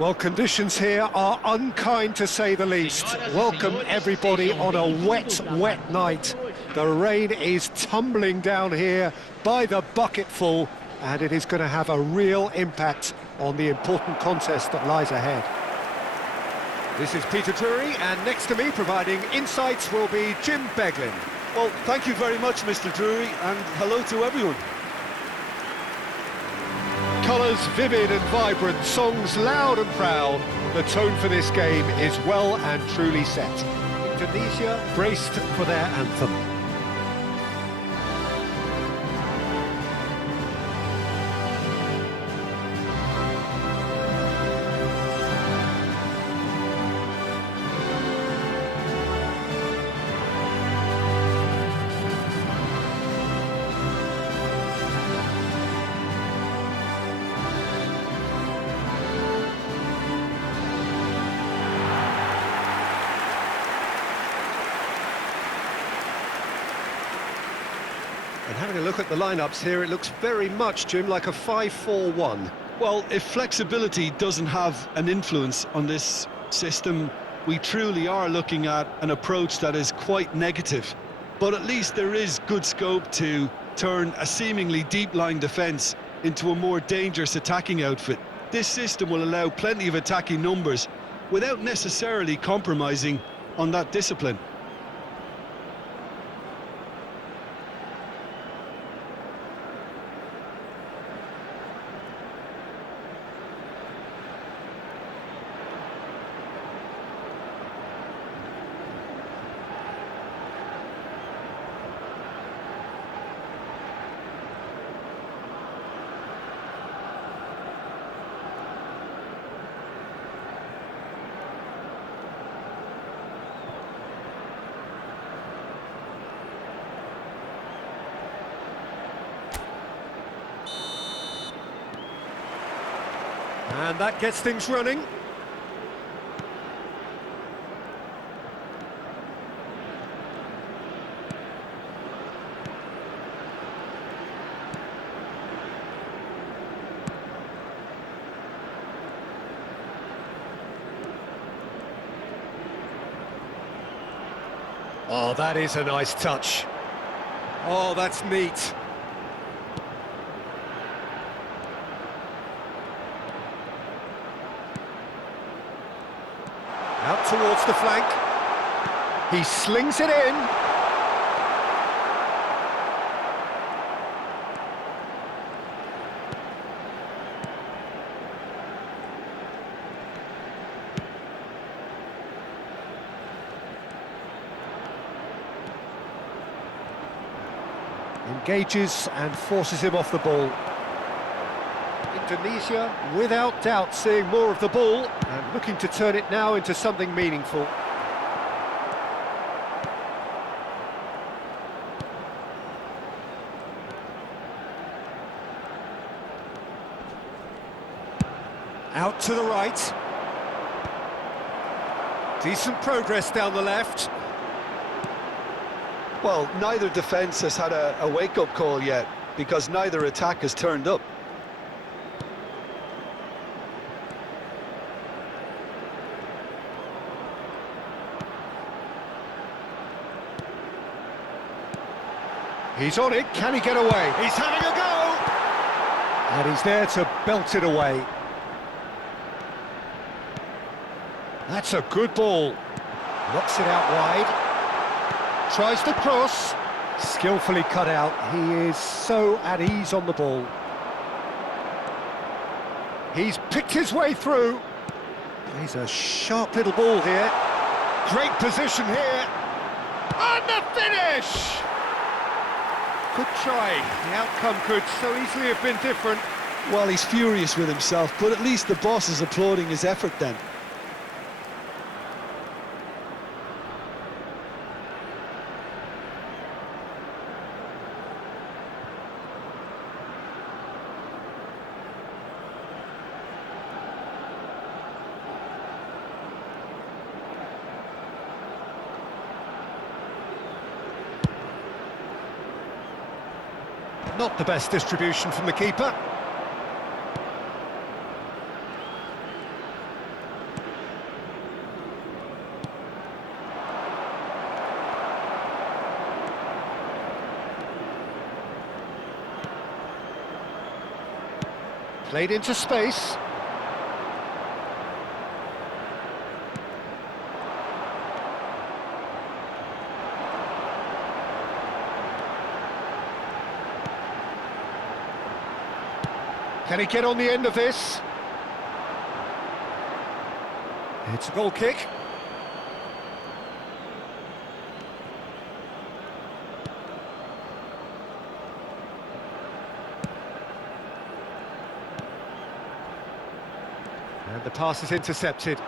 Well, conditions here are unkind to say the least. Welcome everybody on a wet, wet night. The rain is tumbling down here by the bucketful, and it is going to have a real impact on the important contest that lies ahead. This is Peter Drury, and next to me providing insights will be Jim Beglin. Well, thank you very much, Mr. Drury, and hello to everyone. Colours vivid and vibrant, songs loud and proud. The tone for this game is well and truly set. Indonesia braced for their anthem. And having a look at the lineups here, it looks very much, Jim, like a 5-4-1. Well, if flexibility doesn't have an influence on this system, we truly are looking at an approach that is quite negative. But at least there is good scope to turn a seemingly deep-lying defence into a more dangerous attacking outfit. This system will allow plenty of attacking numbers without necessarily compromising on that discipline. And that gets things running. Oh, that is a nice touch. Oh, that's neat. Out towards the flank. He slings it in. Engages and forces him off the ball. Indonesia, without doubt, seeing more of the ball and looking to turn it now into something meaningful. Out to the right. Decent progress down the left. Well, neither defence has had a wake-up call yet, because neither attack has turned up. He's on it, can he get away? He's having a go! And he's there to belt it away. That's a good ball. Knocks it out wide. Tries the cross. Skillfully cut out. He is so at ease on the ball. He's picked his way through. He's a sharp little ball here. Great position here. And the finish! Good try. The outcome could so easily have been different. Well, he's furious with himself, but at least the boss is applauding his effort then. Not the best distribution from the keeper. Played into space. Can he get on the end of this? It's a goal kick. And the pass is intercepted.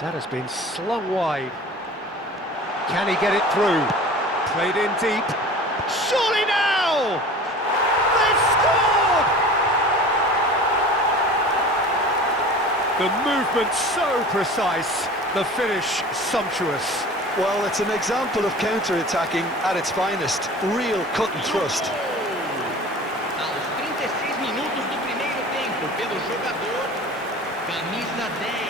That has been slung wide. Can he get it through? Played in deep. Surely now! They've scored! The movement so precise, the finish sumptuous. Well, it's an example of counter-attacking at its finest. Real cut and thrust. Aos 36 minutos do primeiro tempo, pelo jogador, camisa 10.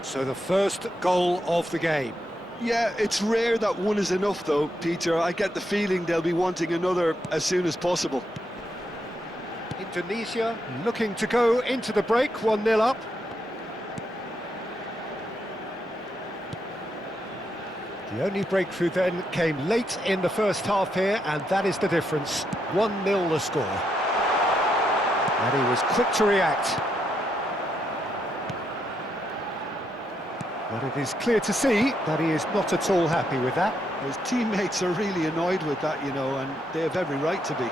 So the first goal of the game. Yeah, it's rare that one is enough though, Peter. I get the feeling they'll be wanting another as soon as possible. Indonesia looking to go into the break, 1-0 up. The only breakthrough then came late in the first half here, and that is the difference. 1-0 the score. And he was quick to react. But it is clear to see that he is not at all happy with that. His teammates are really annoyed with that, you know, and they have every right to be.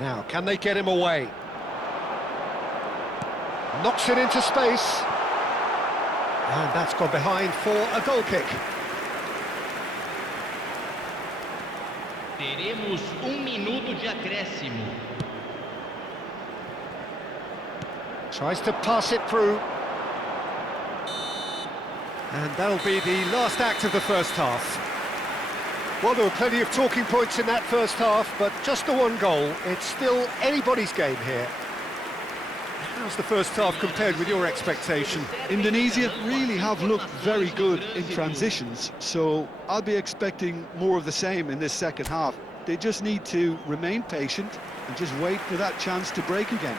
Now, can they get him away? Knocks it into space. And that's gone behind for a goal kick. Teremos minuto de acréscimo. Tries to pass it through. And that'll be the last act of the first half. Well, there were plenty of talking points in that first half, but just the one goal. It's still anybody's game here. How's the first half compared with your expectation? Indonesia really have looked very good in transitions, so I'll be expecting more of the same in this second half. They just need to remain patient and just wait for that chance to break again.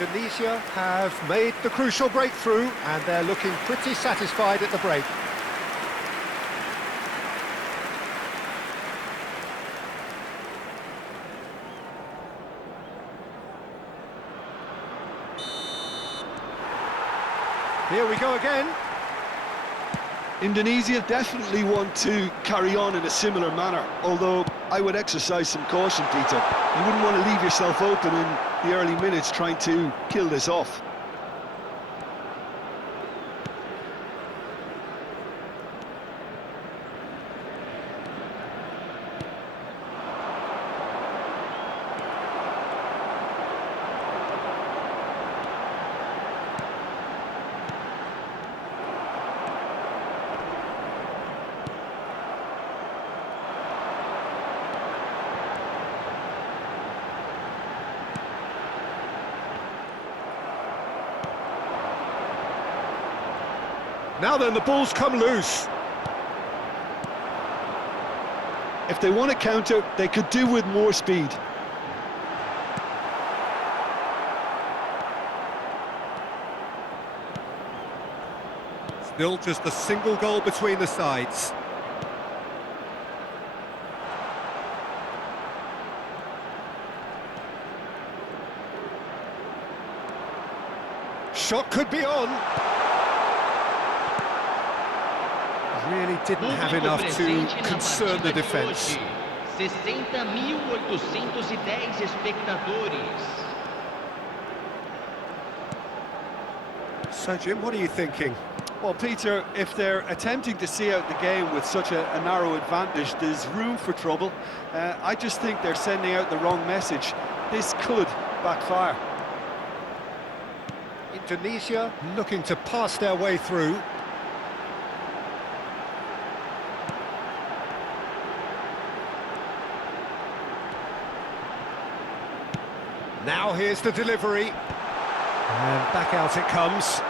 Indonesia have made the crucial breakthrough, and they're looking pretty satisfied at the break. Here we go again. Indonesia definitely want to carry on in a similar manner, although I would exercise some caution, Peter. You wouldn't want to leave yourself open in the early minutes trying to kill this off. Now then, the ball's come loose. If they want to counter, they could do with more speed. Still just a single goal between the sides. Shot could be on. Really didn't have enough to concern the defence. 60.810 espectadores. So, Jim, what are you thinking? Well, Peter, if they're attempting to see out the game with such a narrow advantage, there's room for trouble. I just think they're sending out the wrong message. This could backfire. Indonesia looking to pass their way through. Now here's the delivery. And back out it comes.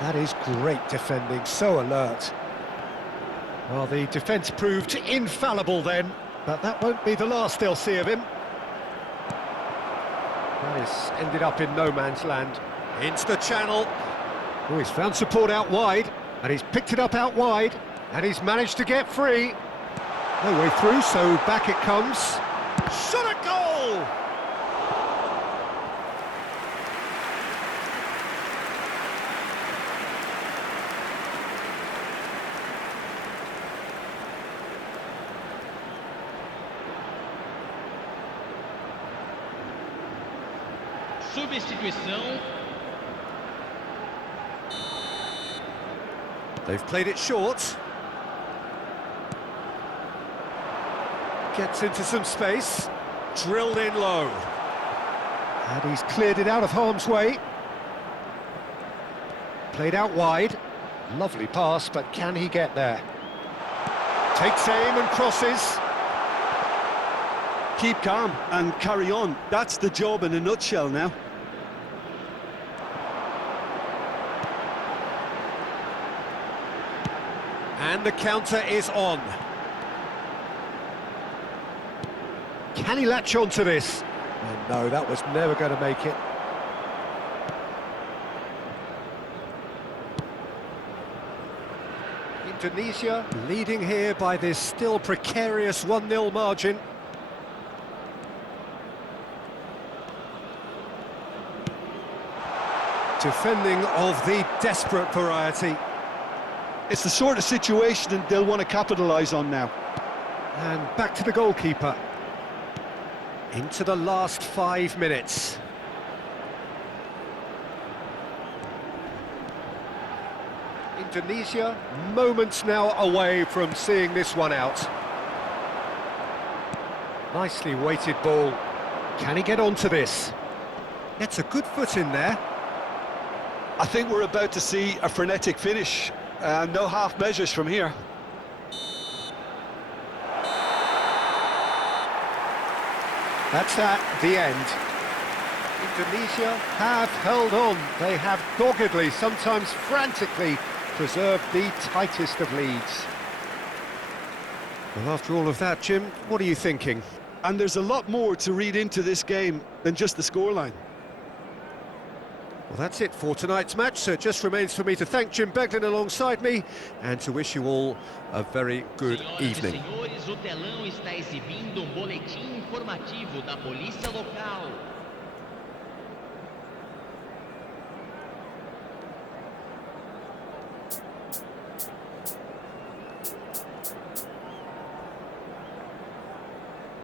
That is great defending, so alert. Well, the defence proved infallible then, but that won't be the last they'll see of him. That has ended up in no man's land. Into the channel. Oh, he's found support out wide, and he's picked it up out wide, and he's managed to get free. No way through, so back it comes. Shot a goal! Substituição. They've played it short. Gets into some space. Drilled in low. And he's cleared it out of harm's way. Played out wide. Lovely pass, but can he get there? Takes aim and crosses. Keep calm and carry on. That's the job in a nutshell now. And the counter is on. Can he latch on to this? Oh, no, that was never going to make it. Indonesia leading here by this still precarious 1-0 margin. Defending of the desperate variety. It's the sort of situation they'll want to capitalise on now. And back to the goalkeeper. Into the last 5 minutes. Indonesia, moments now away from seeing this one out. Nicely weighted ball. Can he get onto this? Gets a good foot in there. I think we're about to see a frenetic finish. No half measures from here. That's at the end. Indonesia have held on. They have doggedly, sometimes frantically, preserved the tightest of leads. Well, after all of that, Jim, what are you thinking? And there's a lot more to read into this game than just the scoreline. Well, that's it for tonight's match, so it just remains for me to thank Jim Beglin alongside me and to wish you all a very good evening. Senhoras e senhores, o telão está exibindo boletim informativo da Polícia Local.